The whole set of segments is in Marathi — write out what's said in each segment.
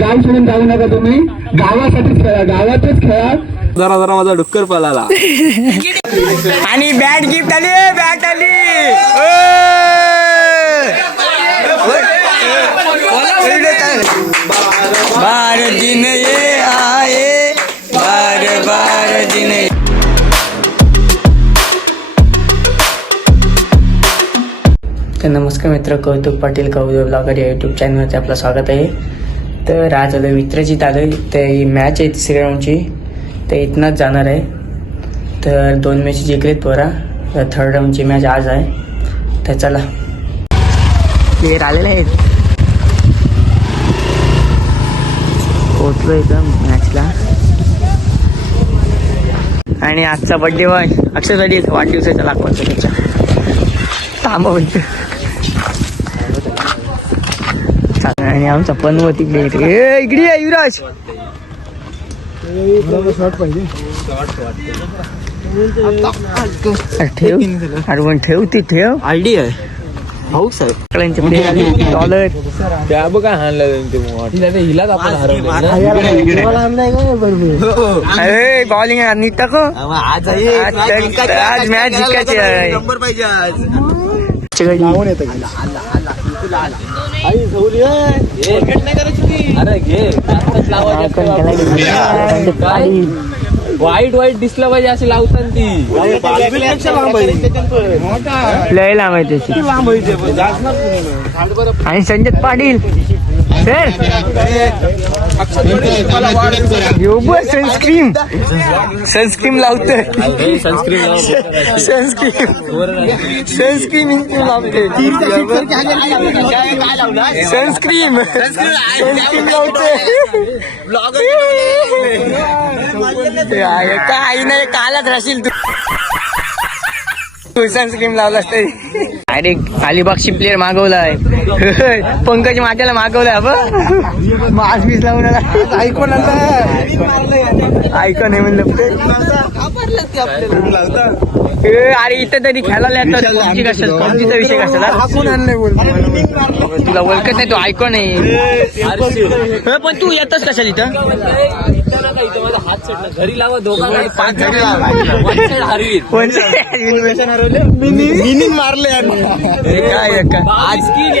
गाव सोडून जाऊ नका तुम्ही. गावासाठीच खेळा, गावातच खेळा. जरा जरा माझा डुक्कर पळाला. आणि बॅट गिफ्ट आली, बॅट आली. बार दिन ये आए, बार बार दिन. तर नमस्कार मित्र, कौतुक पाटील कौतुक ब्लॉगर या यूट्यूब चॅनलवरती आपलं स्वागत आहे. तर आज आलं मित्राची आलं, तर ही मॅच आहे तिसऱ्या राऊंडची, तर इथनंच जाणार आहे. तर 2 मॅच जिंकलेत पोरा. तर थर्ड राऊंडची मॅच आज आहे. तर चला, प्लेयर आलेले आहेत. पोचलो एकदम मॅचला. आणि आजचा बड्डे बॉय अक्षरसाठी वाढदिवसाचा लागतो त्याच्या. थांबा म्हणतो. आणि आमचा पनवती प्लेयर इकडे आहे युवराज. ठेव अरे ठेव ती ठेव. आयडी आहे भाऊ साहेब. डॉलर त्या बघा हिलाच आपण अरे बॉलिंग नीट टाको. आज मॅच जिंकायची आहे. अरे घे. वाईट वाईट दिसलं पाहिजे अशी लावतात ती. लय लांब आहे त्याची. आणि Sanjay Patil sir sunscreen sunscreen लावतोय. सनस्क्रीम लावते. सनस्क्रीम लावते. काही नाही, कालच राशील तू सनस्क्रीम लावलास तरी. अरे अलिबागची प्लेअर मागवलाय. पंकज माट्याला मागवलाय. मास्क बीस लावून ऐकून ऐकून नाही म्हणलं. अरे इथं तरी खेळायला पबजीचा विषय कशाला तुला ओळखत नाही. तू ऐकून नाही. पण तू येतच कशाला इथं. घरी लावा दोघांना. मारले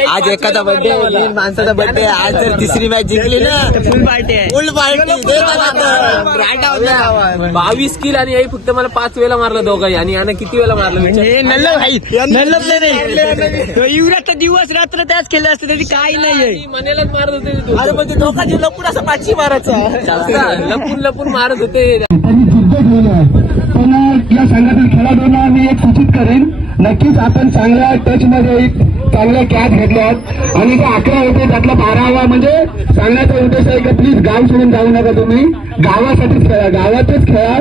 आज एखादा बर्थडे माणसाचा बर्थडे. आज जर तिसरी मॅच जिंकली ना फुल पार्टी आहे. फुल पार्टी. 22 किल आणि आई फक्त मला 5 वेळा मारलं दोघाही. आणि यानं किती वेळा मारलं म्हणजे युवराजचा दिवस रात्र त्याच केलं असतं तरी काही नाहीये. मनेलाच मारत होते तू. अरे म्हणजे दोघांची लपून असं पाचशे मारायचा. लपून लपून मारत होते. त्यांनी युद्ध ठेवलं. पण या संघातील खेळाडूंना मी एक सूचित करेन, नक्कीच आपण चांगल्या टच मध्ये चांगल्या कॅच घेतल्यात. आणि जे 11 होते त्यातला 12वा म्हणजे सांगण्याचा उद्देश आहे की प्लीज गाव सोडून जाऊ नका तुम्ही. गावासाठीच खेळा, गावातच खेळा.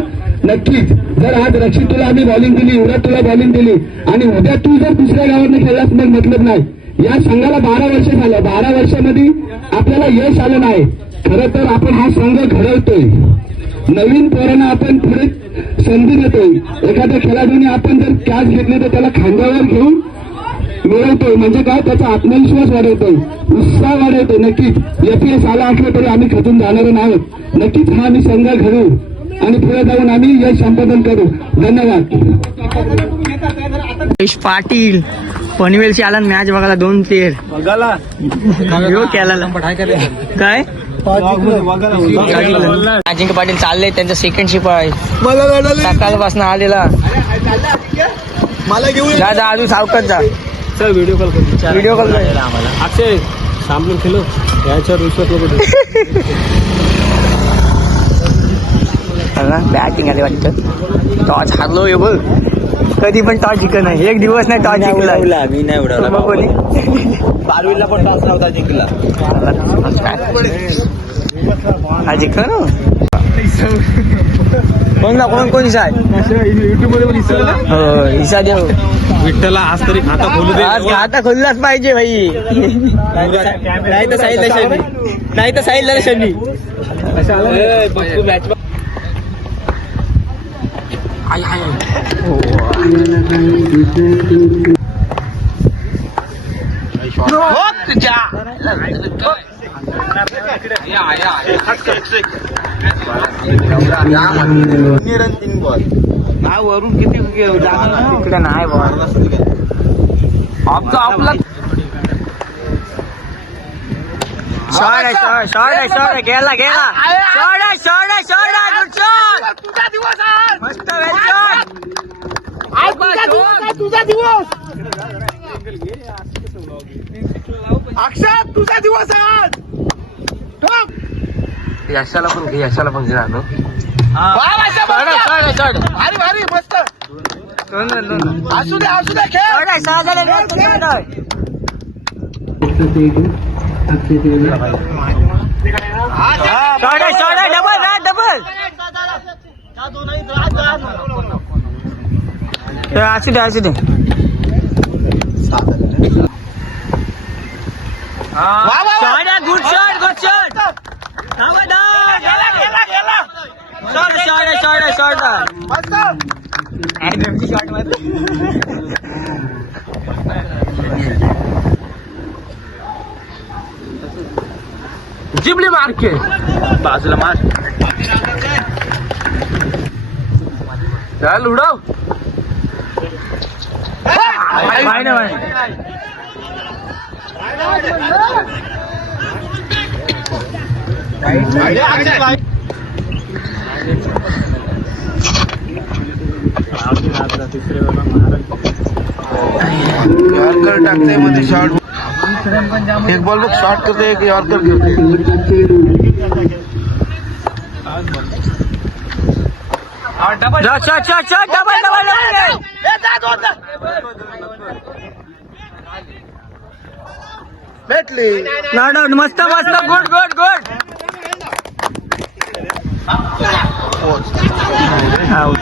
नक्कीच जर आज रक्षित तुला आम्ही बॉलिंग दिली, युवराज तुला बॉलिंग दिली आणि उद्या तू जर दुसऱ्या गावात खेळलास मग मतलब नाही. या संघाला 12 वर्ष झालं. 12 वर्षामध्ये आपल्याला यश आलं नाही. खरं तर आपण हा संघ घडवतोय. नवीन पोरांना आपण पुढे संधी देतोय. एखाद्या खेळाडूने आपण जर कॅच घेतली तर त्याला खांद्यावर घेऊन मिळवतोय. म्हणजे काय, त्याचा आत्मविश्वास वाढवतोय, उत्साह वाढवतोय. नक्कीच एपीएस आला असलं तरी आम्ही खचून जाणार नाही. नक्कीच हा आम्ही संघ घडवू आणि पुढे जाऊन आम्ही यश संपादन करू. धन्यवाद. पाटील पनवेलची आला मॅच बघायला. 2 प्लेयर काय अजिंक्य पाटील चालले. त्यांचं सेकंड शिप आहे. सकाळपासून आलेला. मला घेऊन जा अजून सावकाश जा. सर व्हिडिओ कॉल कर. व्हिडिओ कॉल कर. अक्षय सामने खेळलो याच्यावर विश्वास बॅटिंग आली वाटतं. टॉस हारलो हे बघ. कधी पण टॉस जिंकत नाही. एक दिवस नाही टॉस जिंकला. मी नाही उडवला. 12वीला पण टॉस नव्हता जिंकला. हा जिंकला ना. कोण ना कोण इसा युट्यूब मध्ये हो इसा देव. विठ्ठला आज तरी खाता खोलू दे. आज खाता खोललाच पाहिजे भाई. नाही तर साहिलला शनी. नाही तर साहिलला शनी. 3 बॉल वरून किती इकडे नाही बॉल आपला शॉर्ट आहे गेला शॉर्ट तुझा दिवस आज मस्त वेल शॉट तुझा दिवस अक्षर तुझा दिवस आज यशाला पण घे राहतो भारी भारी मस्त असू दे खेळ डबल असू दे गुड शॉट जिबली मार के बाजूला मार चल उडव यॉर्कर टाकते मध्ये शॉट एक बॉल बघ शॉट करते एक यॉर्कर भेटली मस्त गुड धाव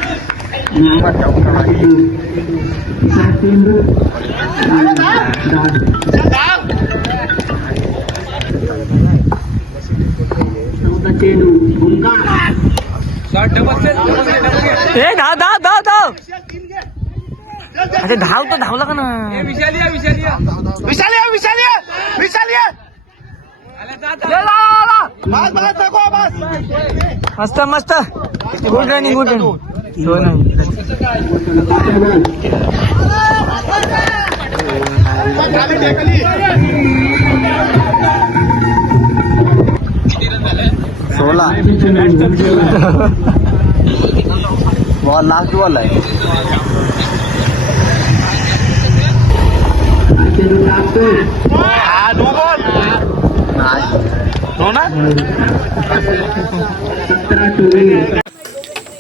अरे धावला का ना विशाली मस्त good running ball last ball आहे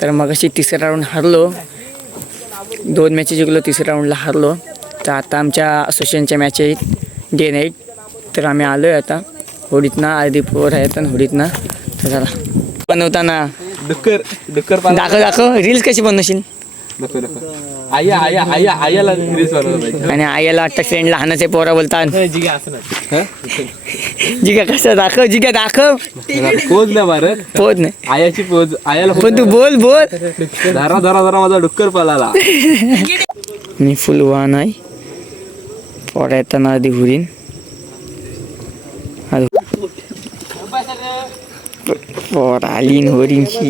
तर मग अशी तिसऱ्या राऊंड हरलो 2 मॅचेस जिंकलो तिसऱ्या राऊंडला हरलो तर आता आमच्या असोसिएशनच्या मॅच आहेत डे नाईट तर आम्ही आलो आहे आता होडीतनं अर्धी पोर आहेत आणि होडीतनं तर चला बनवताना डुक्कर दाखव रील्स कशी बनवशील आयाला रील्स बनवतो आणि आईला वाटतं फ्रेंड लहानाचे पोरा बोलतात जिगा कसं दाखव पोज ना भारत पोज नाही आयाची पोज आयाला पण तू बोल जरा माझा डुक्कर पळाला मी फुल वाहन आहे पोरा येताना आधी घुरीन पोर आली होरींची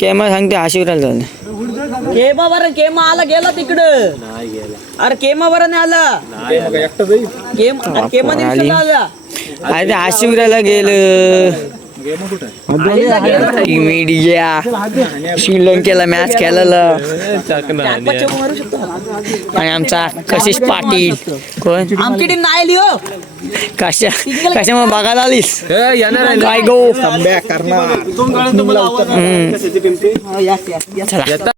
केमा सांगते आशिवराला झालं केमा बरं केमा आला गेला तिकडं अरे केमा बरं नाही आला केमा आली आला अरे ते आशिवराला गेलं मीडिया श्रीलंकेला मॅच खेळायला मारू शकतो आणि आमचा कशिश पाटील कोण आमची टीम नाही आली हो कशामुळे बघायला आलीस काय गो चला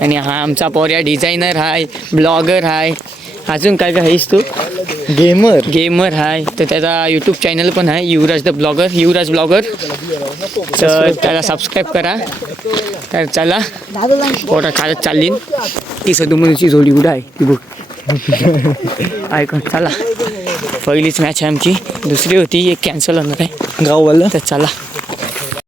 आणि हा आमचा पोर्या डिझायनर आहे ब्लॉगर आहे अजून काय काय आहेस तू गेमर आहे तर त्याचा यूट्यूब चॅनल पण आहे युवराज ब्लॉगर तर त्याला सबस्क्राईब करा तर चला पोटा चालत चालली ती सदुमनीची जोडी उडा आहे ती बघ ऐकून चला पहिलीच मॅच आहे आमची दुसरी होती एक कॅन्सल होणार आहे गाववाला तर चला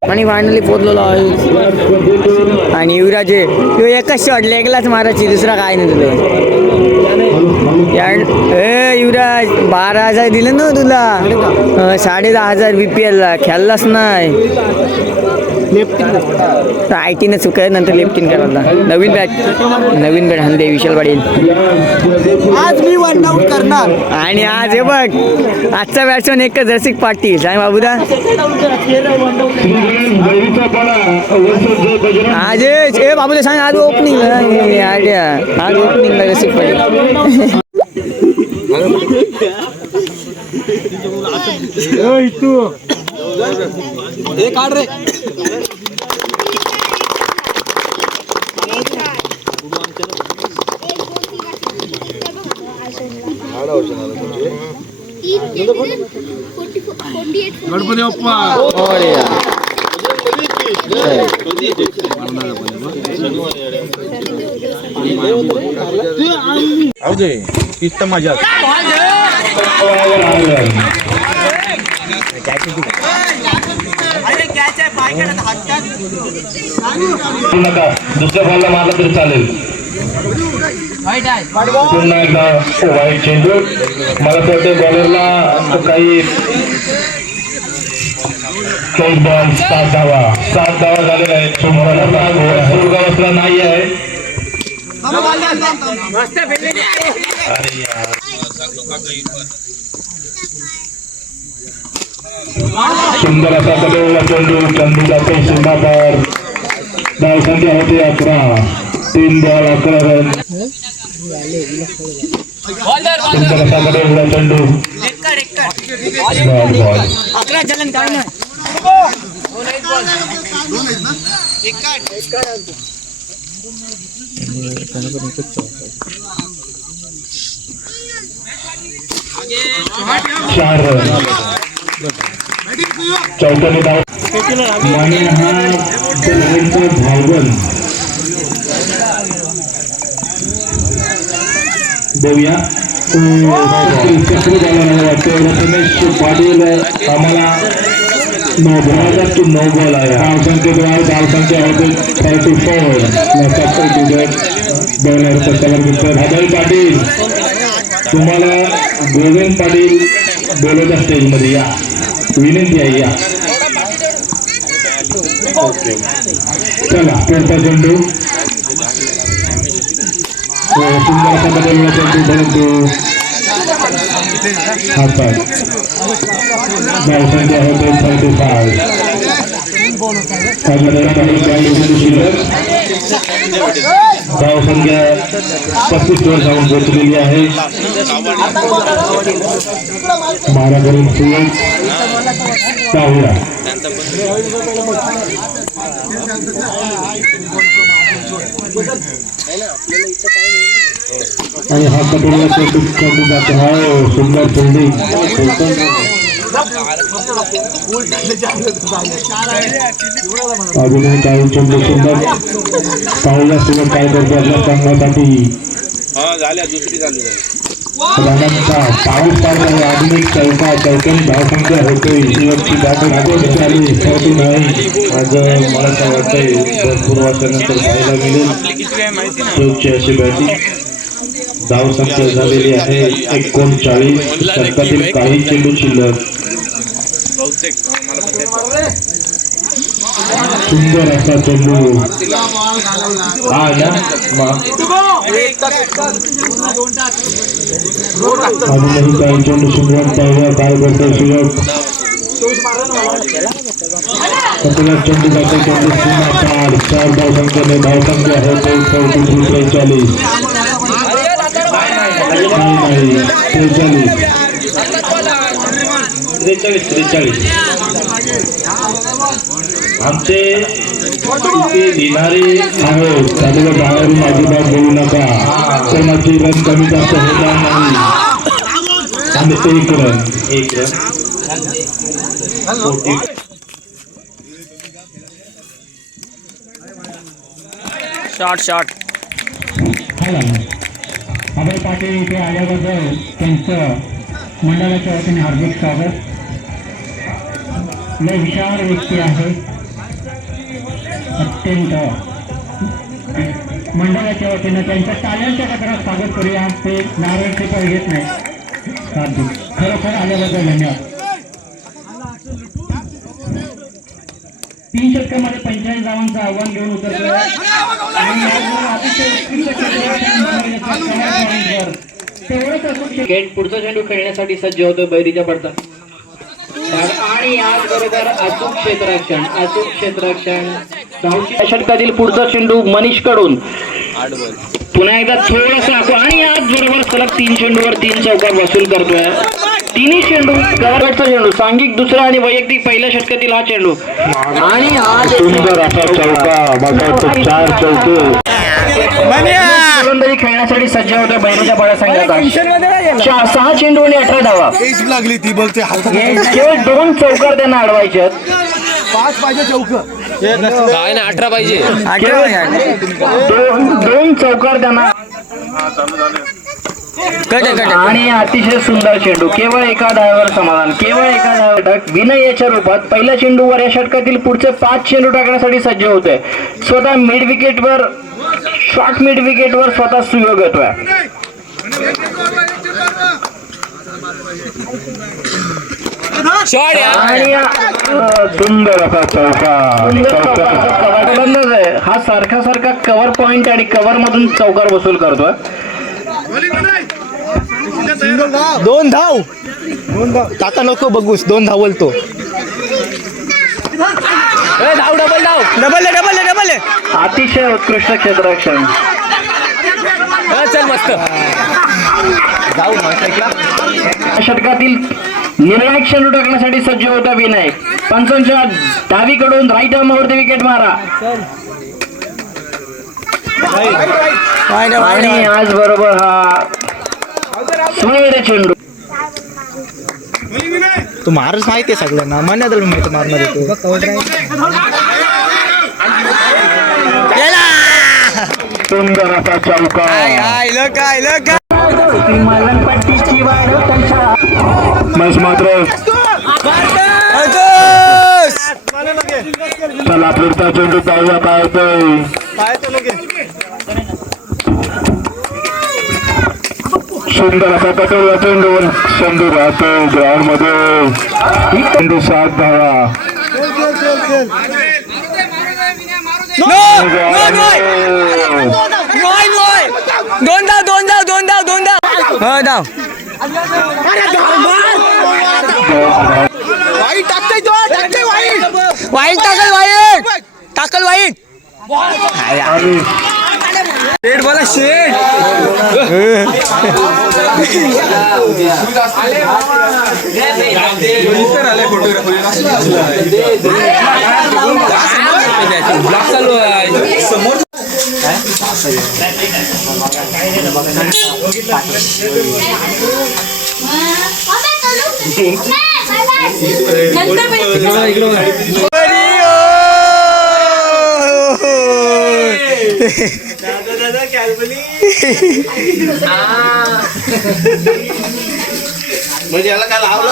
आणि फायनली पोचलेलो आहे आणि युवराज एकच शॉट लेगलाच मारायची दुसरा काय नाही तुला युवराज 12,000 दिले ना तुला 10,500 BPL ला खेळलाच नाही. आयटीने चुकाय नंतर लेफ्टिन करायला नवीन बॅट हाणते विशाल पाटील. आज मी वन आउट करणार. आणि आज हे बघ आजचा बॅट्समॅन एकच रसिक पाटील सांग बाबूदा. आज ए बाबूदा सांग आज ओपनिंग आयडिया आज ओपनिंगला रसिक पाटील. काढ रे. गणपती बाप्पा इतकं मजा. दुसऱ्या बॉलला मारला तरी चालेल. पुन्हा एकदा वाईट चेंडू. मला तर वाटतं बॉलरला काही 7 धावा झालेल्या आहेत. सुरगावसला नाही आहे. सुंदर असा कलेला चेंडू. चंदूला सीमापार. धावसंख्या होती 11. 3 बॉल 11 रन. सुंदर असा कलेला चेंडू. बॉल 11 चलन काय ना. चार रन. चौथ्याने धाव. माने हा धावगण देऊया. रमेश पाटील आम्हाला 9 बॉल आहे. धावसंख्या होते 34. हजारी पाटील तुम्हाला गोविंद पाटील बोलवता स्टेजमध्ये या. विनंती आहे या. चला पुढचा चेंडू. सुंदर असा बदलला चेंडू परंतु हातात. धावसंख्या होते 35. धावसंख्या 35 वर जाऊन पोहोचलेली आहे. माराकडून सुयोग पाहूया. आणि हा कटोला चेंडू जातो. हो सुंदर फिल्डिंग. अजूनही काही चेंडू सुंदर. पाहूया सुयोग काय करतो आपल्या संघासाठी. पाऊस पडला. अजून एक चौकाने धावसंख्या होते. शेवटची बॅटिंग नाही. आज मला काय वाटतंय भरपूर वर्षानंतर पाहायला मिळेल शेवटची अशी बॅटिंग. धावसंख्या झालेली आहे 39. शतकातील काही चेंडू शिल्लक. सुंदर असा चेंडू. हा ना अजूनही काही चेंडू सुंदर. पाहूया काय करतो सुयोग. चेंडू जातो. चेंडू सीमा पार. 4 धावसंख्येने धावसंख्या होते 43. आमचे लिहिणारे आहेत त्यामुळे बाहेरून अजिबात बोलू नका. कोणाची रन कमी जास्त होणार नाही. आम्ही 1 रन. शॉट. अभय पाटील इथे आल्याबद्दल त्यांचं मंडळाच्या वतीने हार्दिक स्वागत. लय विशाल व्यक्ती आहे. अत्यंत मंडळाच्या वतीनं त्यांच्या टाळ्यांच्या गजरात स्वागत करूया. ते नारळचे पण घेत नाही. खरोखर आल्याबद्दल धन्यवाद. 3 षटकामध्ये 45 धावांचं आव्हान घेऊन उतरतोय आणि याचबरोबर अतिशय उत्कृष्ट क्षेत्ररक्षण तेवढंच असून पुढचा चेंडू खेळण्यासाठी सज्ज होतो बैरीच्या पडतात आणि याचबरोबर अचूक क्षेत्ररक्षण षटकातील पुढचा चेंडू मनीष कडून पुन्हा एकदा थोडंसं आणि याचबरोबर सलग 3 चेंडूवर 3 चौकार वसूल करतोय. तिन्ही चेंडू गवरचा चेंडू सांघिक दुसरा आणि वैयक्तिक पहिल्या षटकातील हा चेंडू आणि हा सुंदर असा चौका 4 चौके गोलंदाजी खेळण्यासाठी सज्ज होत्या बैरीच्या बळा संघाचा 6 चेंडू आणि 18 धावा लागली ती बोलते केवळ 2 चौकार त्यांना अडवायचे आहेत. 5 पाहिजे चौक 18 पाहिजे. 2 चौकार त्यांना आणि अतिशय सुंदर चेंडू केवळ एका धाव्यावर समाधान केवळ एका धाव्यावर विनयाच्या रूपात पहिल्या चेंडूवर या षटकातील पुढचे 5 चेंडू टाकण्यासाठी सज्ज होते. स्वतः मिड विकेटवर शॉर्ट मिड विकेटवर स्वतः सुयोग येतोय. आणि सुंदर असा चौका गोलंदाज आहे हा सारखा कव्हर पॉइंट आणि कव्हर मधून चौकार वसूल करतोय. 2 धाव काका नको बघूस 2 धाव बोलतो. डबल अतिशय उत्कृष्ट क्षेत्ररक्षण चल मस्त. षटकातील निर्णायक चेंडू टाकण्यासाठी सज्ज होता विनायक. पंचांच्या डावीकडून राईट आर्मवरती विकेट मारा आणि आज बरोबर हा सुनहरे चेंडू तू मारच माहिती आहे सगळ्यांना मान्य तर माहिती मारणार सुंदर असा चौका मलनपट्टीची वाढ मस मात्र चला पुढचा चेंडू पाहूया काय होतोय. सुंदर असा कटोरा चेंडूवर चेंडू राहतो ग्राउंड मध्ये. चेंडू 7 धावा. वाईट शेट बोला शेट. ब्लॉक चालू आहे समोर. म्हणजे याला काय लावलं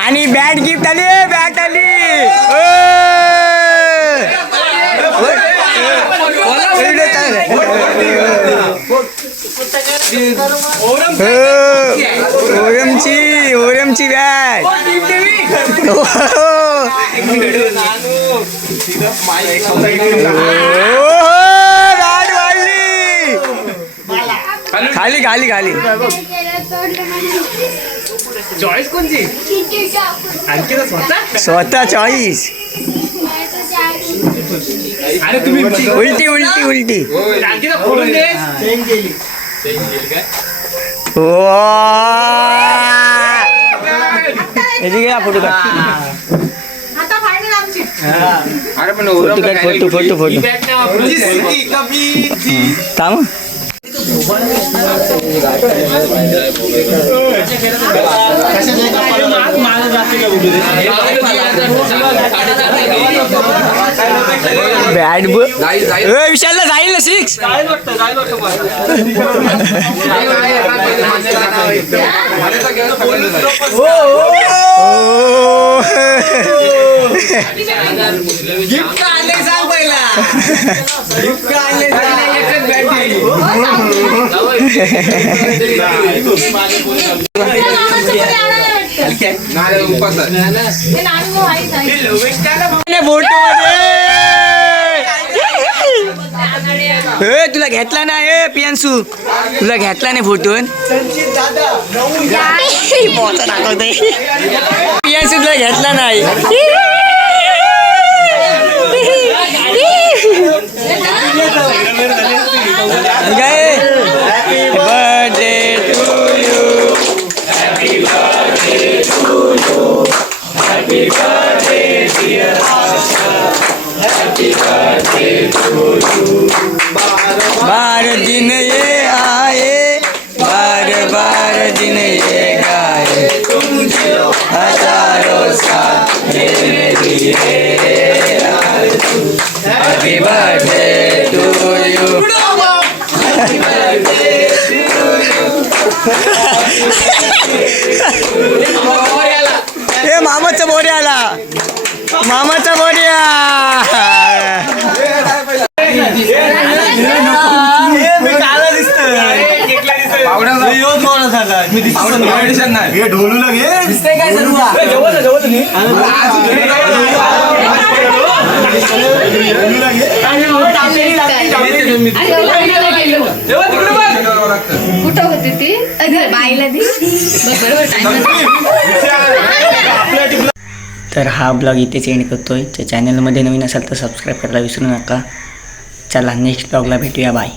आणि बॅट गिफ्ट आली बॅट आली. ओरमची बॅट खाली खाली खाली. चॉईस कोणची स्वतः चॉईस. अरे तुम्ही उलटी उलटी उलटी फोटो फोटो फोटो फोटो थांब. बॅट विशालला जाईल ना 6. गिफ्ट आणले सांग पहिला. गिफ्ट आणले तुला घेतला ना पियांसू, तुला घेतला नाही फोटोन. पियांसू तुला घेतला नाही. Happy birthday to you. Happy birthday to you. Happy birthday dear happy birthday to you. बार दिन ये आए, बार बार दिन ये गाए, तुम जो हजारों साल मेरे लिए. Happy birthday to you. Happy birthday ए मामाचा बोरे आला, मामाचा बोऱ्या. ढोलूला कुठं होती ती बाईला दी तर हा ब्लॉग इथेच एंड करतोय. त्या चॅनलमध्ये नवीन असाल तर सबस्क्राईब करायला विसरू नका. चला नेक्स्ट ब्लॉगला भेटूया. बाय.